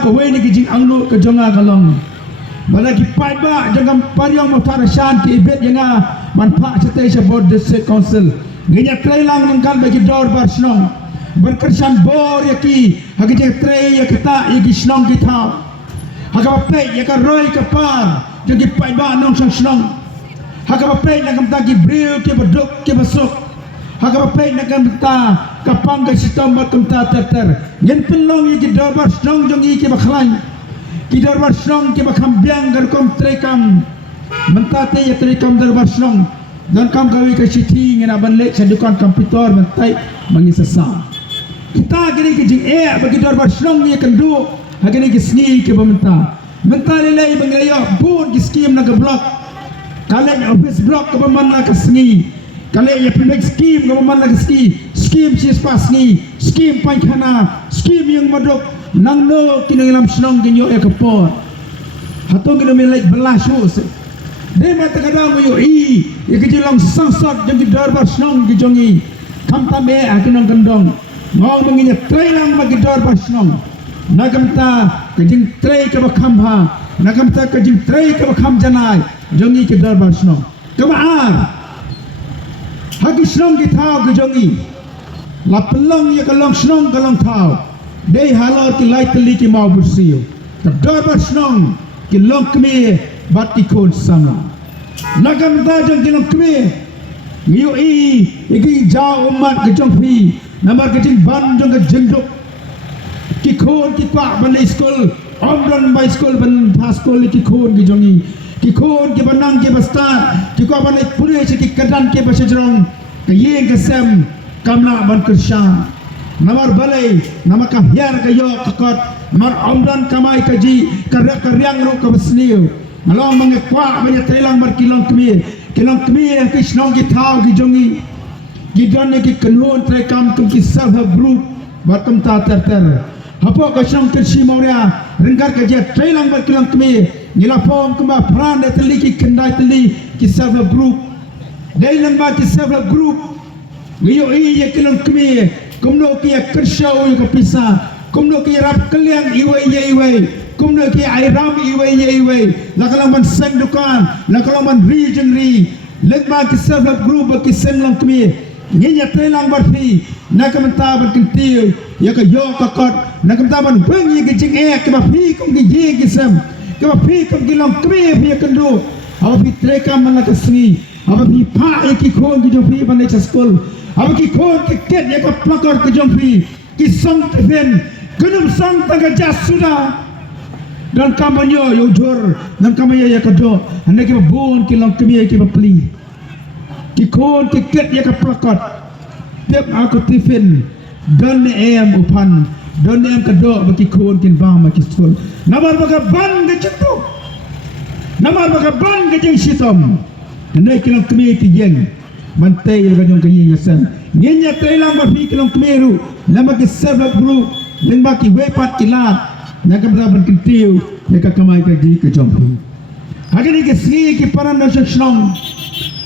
Kawai ni kijing anglo ke jonga kalong. Bala ki pai ba jangan pariang motar shan ki ibet yang manfaat setai sebod district council. Ginya trailang nangkal bagi dor bar snong. Berkersan bor ya ki hagi je trai ya kata ya ki snong ki thau. Haga pe ya ka roi ka par jadi pai ba nong sang snong. Haga pe na kam ta ki bril ki beduk ki besuk. Haga pe na kam ta kapang ka sitom matum ta ter. Yen pelong ya ki dor bar snong jong ki bakhlai. Ki dor bar snong ki bakham biang gar kom trekam. Mentate ya trekam dor bar snong. Dan kam kawi ke siti ngena banlek sadukan komputer mentai mengisasa. Kita gini ke jing bagi dor bar snong ni kendu. Hagini ke sni ke bamenta. Menta lelai bangaya bun ki skim na ke blok. Kale office blok ke bamana ke sni. Kale ya pendek skim ke bamana ke sni. Skim sispa sni. Skim pankhana. Skim yang maduk nang no kini lam snong kinyo ke por. Hatong kini melek belas Dia mata kadang yo ya kejilang sangsat jadi darbar snong ki jongi. Kam tambe akinong kendong. Ngau menginya trailang bagi darbar snong. Nagam ta kejing trai ke bakam ha. Nagam ta kejing trai ke bakam janai. Jongi ke darbar snong. Kemaar. Hagi snong ki thau ke jongi. La pelong ya kalong snong kalong thau. Dei halor ki lai teli ki mau bersio. Ke darbar snong ki long kemi bat ki kon sama. Nagam ta jong ki long kemi. Ngiu iki jauh umat ke jong pi. Namar kejing ban jong ke jenduk. Ki khon ki pak ban school omron by school ban school ki khon ki jongi ki khon ki banang ki bastar ki ko ban pure ki kadan ki basajrong ke ye ke sem kamna ban kershan namar balai namaka hyar ke yo kakot namar omron kamai ke ji karyang ru ke basniu malong mangekwa ban telang mar kilong kemi ki snong ki thau ki jongi ki don ki kanun trekam ki self group batam ta ter Hapo ka syam kersi mauria rengkar ka jet trailang bar kilang kemi nila form kema peran teli ki kendai teli ki self group dailang ba ki self group ngiyo ye kilang kemi kumno ki kersau ka pisa kumno ki rap kaliang iwe kumno ki airam iwe lakalang ban seng dukan lakalang ban region ri legba ki self group ki senlang kemi nginya trailang bar fi nakamta bar kintiu ya ka yo ka kot nakamtaban bengi ke jing ke ba phi kum ke ye ke sam ke ba phi kum ke long kre phi kendo aba phi treka man ka sri aba phi pha ki khon ki jo phi ban le school aba ki khon ke ket ya ka plakar ke jom phi ki song te ben kunum song ta ka jasuda dan kamanyo yo jor dan kamaya ya ka do ande ke bon ki long kre ke ba pli ki khon ke ket ya ka plakar tep aku tifin dan em upan don em kedok bagi kon kin bang bagi school namar baga ban ke cetu namar baga ban ke jeng sitom ndai kilang kemi ti jeng mantai ga jong kanyi ngasan nyenya tailang ba fi kilang kemeru nama ke server group len ba ki wepat kilat naga ban kin tiu ya ka kamai ka ji ke jompi hagani ke sni ki paran no shnong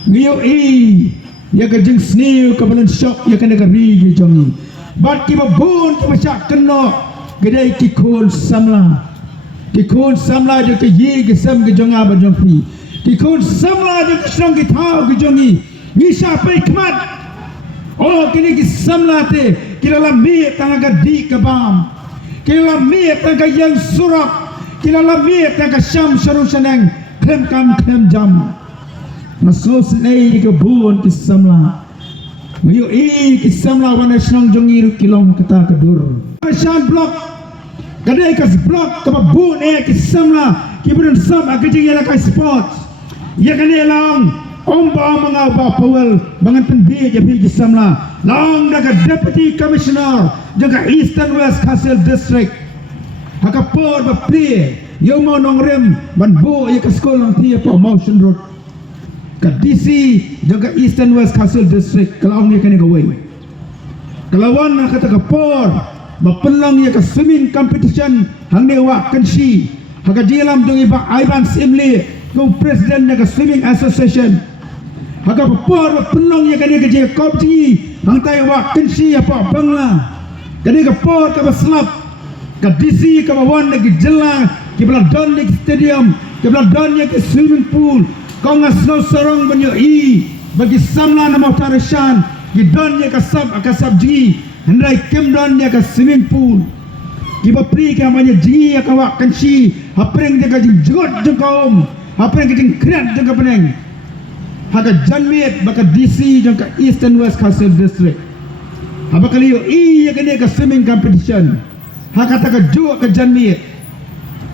ngiyo ya ka jeng sni ka balan shop ya ka naga ri jongi bat ki babun ki masak keno gedai ki khon samla je ke ye ke sam ke jonga ba jongpi ki khon samla je ke snong ki thau ki jongi ni sa pe khmat oh kini ki samla te ki la mi tanga ga di ka bam ki la mi tanga yang surak ki la mi tanga sham sharu sanang khem kam khem jam masos nei ke bun ki samla Mayu ki samla wana snong jongi kilong kata kedur. Shan blok kadai kas blok kapa bun ki samla ki bun sam agajing yala kai sports. Ya kani lang omba mga ba pawel bangan penbi je ki samla. Lang daga deputy commissioner jaga Eastern West Council district. Haka por ba pri yo mo nong rem ban bo ya ka school nang ti promotion road. Ke DC juga Eastern West Council District kalau ni kena gawai kelawan nak kata kapor bapelang ya ke swimming competition hang ni wak kensi haga jilam dong iba Ivan Simli kong presiden ya ke swimming association haga kapor bapelang ya kena ke kopji hang tay wak kensi apa bangla kena kapor ke baslap Ka DC ka mawan lagi jelang ke belah don lagi stadium ke belah don ke swimming pool kau ngas snow sorong banyo bagi samla na motarishan ki don ka sab ji hendai kem don ka swimming pool ki bapri ka manya ji ka wak kansi hapreng ka jengot jengkom hapreng ka jeng kret jeng ka peneng haga janmiet baka DC jeng ka East and West Council District habakali yo ya kene ka swimming competition hakata ka juak ka janmiet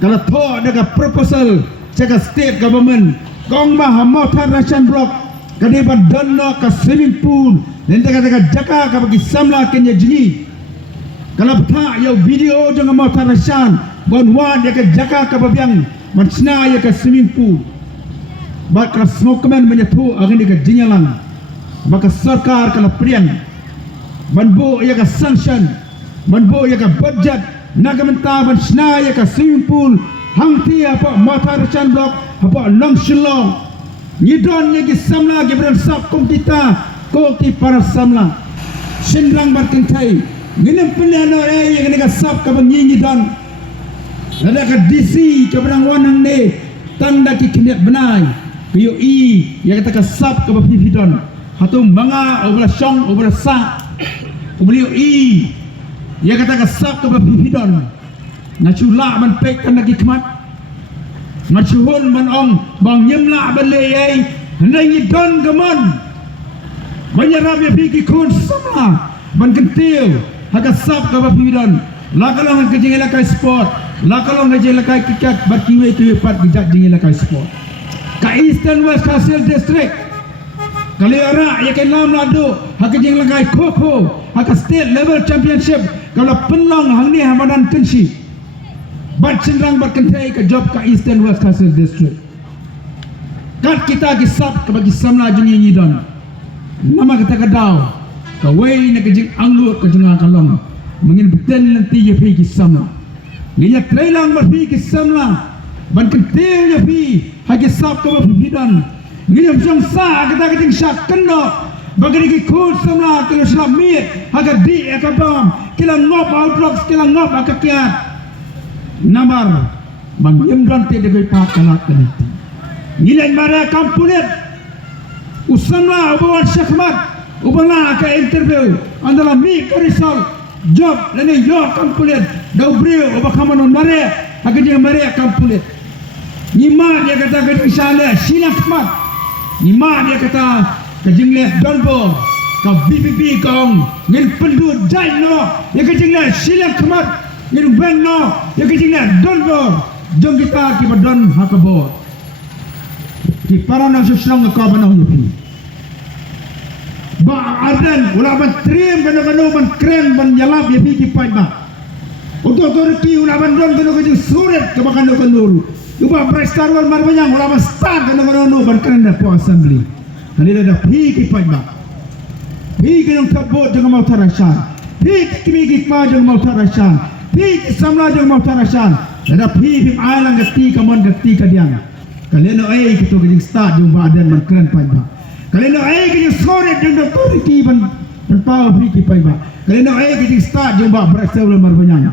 kalau tho ada proposal cakap state government kong mah motor ration block kadiban donno ka swimming pool dan kata jaka ka bagi samla kenya jini kalau peta yo video jangan motor ration bon wan ya ka jaka ka babiang mansna ya ka swimming pool bakal smokeman menyatu agni ka jinyalang maka sarkar kala priang banbo ya ka sanction banbo ya ka budget nagamenta mansna ya ka swimming pool hangti apa motor ration block apa long shilong nyidon ni samla gibran sap kompita ko ki para samla shinrang barkentai nginem penano yang ni sap ka bangi nyidon ada ka DC ka barang wanang ne tanda ki kinet benai kiyo yang kata ka sap ka bapipidon hatung banga obra song obra sa oblio yang kata ka sap ka bapipidon na chula man pek tanda ki kmat machuhun man ong bang nyemla balei hendai nyidon gaman banyarab ya piki kun sama ban kentil haga sap ka bapidon lakalong ka jingela ka sport lakalong ka jingela ka kikat barkiwe tu pat bijak jingela ka sport ka Eastern West Council District kali ara ya kelam ladu haga jingela ka koko haga state level championship kalau penlang hang ni hamadan kensi bat cindrang berkentai ke job ke Eastern West Council District kat kita gisap ke bagi samla jengi nyidon nama kita kadau ke wei na ke jing anglu ke jeng kalong mungkin betul nanti ye pi gisamla niya trailang berpi gisamla ban kentai ye pi ha gisap ke bapidon niya jong sa kita ke jing syak keno bagi ki kun samla ke islam mi ha ga di ka bam kila ngop outlooks kila ngop akakiat namar mangyam rante de kay pakalat kaniti nilay mara kampulit usamla ubawan syakmat ubala ka interview andala mi karisal job lani yo kampulit daw brio ubakamanon mare agad mare kampulit nima dia kata ka isale sinakmat nima dia kata ka jingle dolbo ka BPP kong ngil pendu jai no ya ka jingle sinakmat ngin benno ya kejingna donbor jong kita ki badon hakabor ki parana susang ka banaw yupi ba ardan wala ban trim bano ban kren ban yalab yupi ki paiba uto ki wala ban don bano ki suret ka bakan kan nuru uba prestar wal marbanyang wala ban star bano ban kren na po assembly halila da pi ki paiba pi ki nong tabot jong mau tarashan pi ki mi ki pa jong mau tarashan pi samla jong mau tarasan ada pi bim alang gati kamon gati kadiang kaleno ai kito ging start jong badan man kren pai ba kaleno ai ging sore jong doktor ki ban pau pi ki pai ba kaleno ai ging start jong ba brasel mar banyang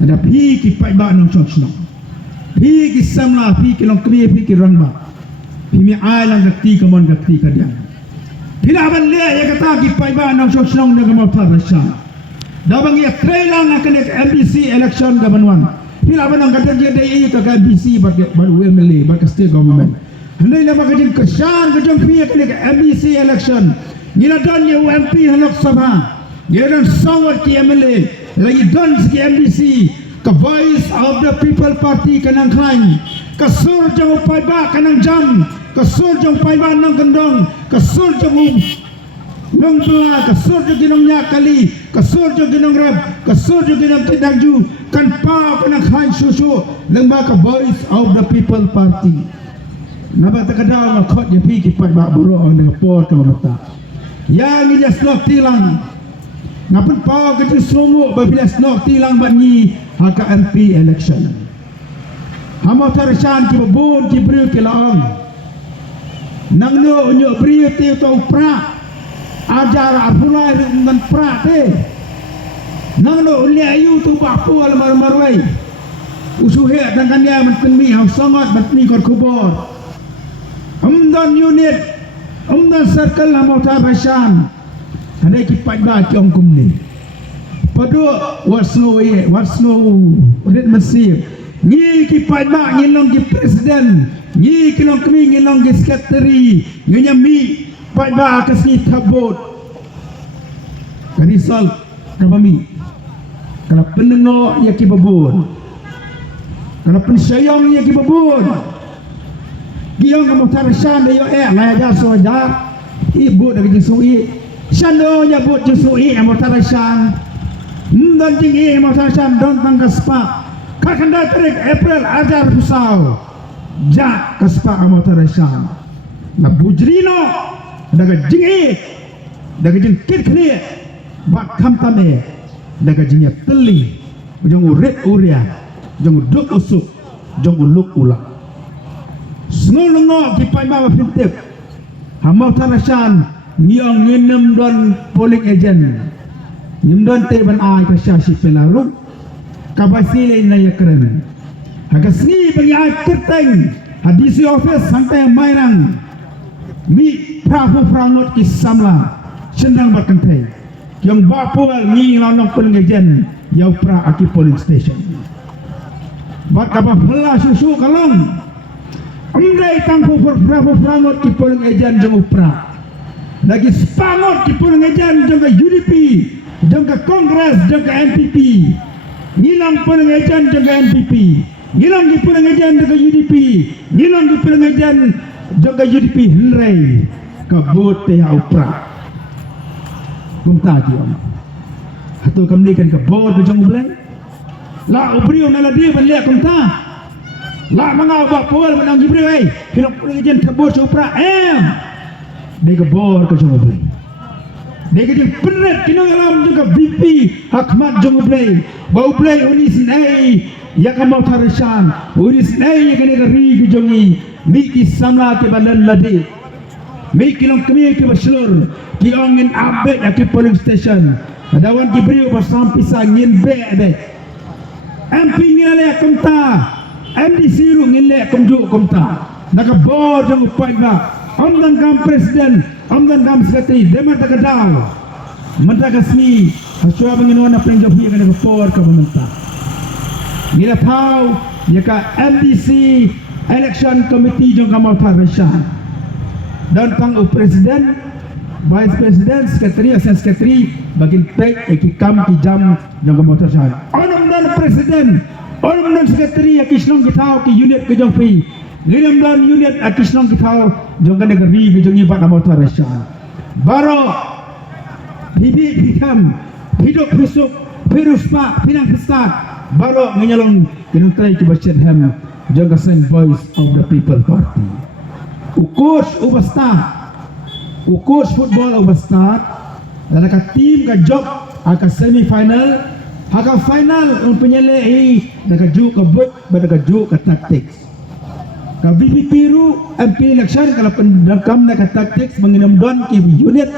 ada pi ki pai ba nong chong pi ki samla pi ki long kri pi ki rang ba pi mi alang gati kamon gati kadiang hilaban le ya kata ki pai ba nong chong nong mau tarasan dabang ia trailang akan MBC election gabanwan hila banang kata dia dai ka MBC bagai baru MLA bagai state government hendai lama kajin kesan kajong pia kan MBC election nila don ye UMP Lok Sabha nila don sawat ki MLA lagi don ki MBC ka voice of the people party kanang klaim ka sur jang upai ba kanang jam ka sur jang upai ba nang gendong ka sur jang nong pela kasur jo ginong nyakali kasur jo ginong rap kasur jo ginong tidangju kan pa kana khain susu lengba ka voice of the people party naba takadaw ma khot ye pi ki pa ba buro on de por ka mata ya ni jas nok tilang ngapun pa ka ti sumu ba bilas nok tilang banyi haka MP election hamo tarsan ki bun ki brio ki laong nang no unyo brio ti to pra ajar apulai dengan prate nang no ulia ayu tu bapu almar-marwai usuhe tangkan dia mentemi hau sangat mentemi kor kubur umdan unit umdan circle lamota basan ada kipat ba kiong kumni padu wasno red masir ni kipat ba ngilong ki presiden ni kilong kami ngilong ki secretary nganyami pat ba kasni tabut kanisal kabami kalau pendengar ia kibabun, kalau pensayang ia kibabun, giang kamu tarasan dia ngajar soja, ibu dari jesui, sando nyabut jesui kamu tarasan, dan tinggi kamu tarasan don tangkaspa, kakanda tarik April ajar pusau, jak kaspa kamu tarasan, na bujrino, daga tinggi, daga jengkit kini, bak kamtame. Daga jinya teli jong uret uria jong duk usuk jong uluk ulang snulungo ki pai ma fintip hamau tarasan ngiong nginem don polling agent ngim don te ban ai ka syasi pelaru kabasile na yakren hagasni bagi ai terteng hadisi office santai mairang mi prafu frangot ki samla sendang berkentai yang bapul ni lonong pengejen yau pra aki polling station bat apa pula susu kalong amdai tangku frangot ki polling agent jeng pra lagi spangot ki polling agent jeng UDP jeng Kongres jeng MPP ngilang polling agent jeng MPP ngilang ki polling agent jeng UDP ngilang ki polling agent jeng UDP henrei kabut yau pra kumta kiam atau kami kan ke bawah bujang bulan la ubrio na ladi balik kumta la mangau bak pol menang jibril kira pengajian kabur supra de ke bawah ke jong bulan de ke berat kina alam juga VP Ahmad jong bulan bau bulan unis nai ya kamau tarisan unis nai ya kene ri ke jongi miki samla ke balan ladi miki long kami ke baslur ki ongin abet aki polling station adawan ki brio bersam pisang ngin be MP ngile kumta MDC ru ngile kumju kumta naka board jong upai ba amdan kam presiden amdan kam secretary demat ka daw mata kasni haswa bangin wana penjo hi ka naka power ka bamanta ngila thau yaka MDC election committee jong kamau tharishan dan tang presiden Vice President, Secretary, Assistant Secretary, bagin pek ekikam kijam yang kemotor sah. Orang dan Presiden, orang dan Secretary akisnong kitau ki unit kejong free. Ngirim dan unit akisnong kitau jong kan negeri kejong ibat kemotor sah. Baro hibi hitam, hidup busuk, virus pak, pinang pesat. Baro menyalong kinutrai kibasyan hem jong kasen voice of the people party. Ukus ubasta. Ukur football overstart dan ka team ka job aka semi final aka final un penyele dan ka ju ka but dan ka ju ka tactics ka VP ru MP election kalau pendangkam na ka tactics menginam don ki unit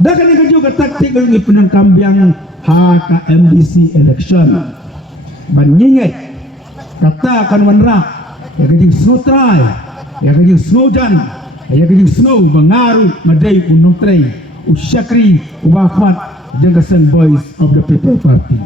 dan ka ju ka tactics ngi pendangkam yang ka MDC election bangingai kata akan wanra ya ka jing snow try ya ka jing snow jan ya kini snow mengaruh madai unong tray usyakri ubafat jengkasan voice of the people party